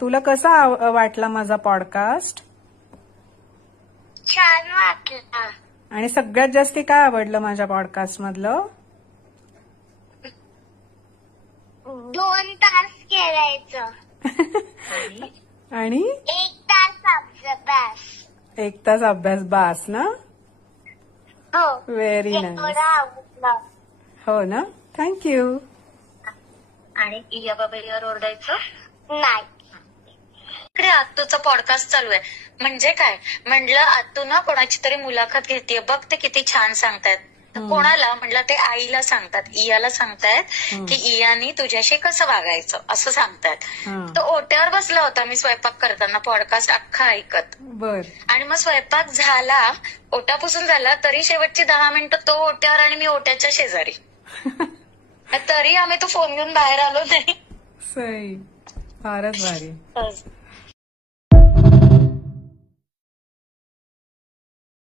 तुला कसा वाटला माझा पॉडकास्ट? छान वाटलं. आणि सगळ्यात जास्ती काय आवडलं माझ्या पॉडकास्ट मधलं? 2 तास खेळायचं आणि 1 तास अभ्यास. 1 तास अभ्यास बास ना? हो. व्हेरी हे नाईस. थोडं आवडलं. हो ना, थँक्यू. आणि इया बाबा ओरडायचं नाही. इकडे आत्तूचा पॉडकास्ट चालू आहे. म्हणजे काय म्हणलं, आत्तू ना कोणाची तरी मुलाखत घेतेय, बघ ते किती छान सांगतायत. कोणाला म्हणलं, ते आईला सांगतात, इयाला सांगतायत की इयानी तुझ्याशी कसं वागायचं असं सांगतायत. तो ओट्यावर बसला होता मी स्वयंपाक करताना, पॉडकास्ट अख्खा ऐकत. बर. आणि मग स्वयंपाक झाला, ओटा पुसून झाला, तरी शेवटची 10 मिनिटं तो ओट्यावर आणि मी ओट्याच्या शेजारी. तरी आम्ही तो फोन घेऊन बाहेर आलो नाही. सही. फारच भारी.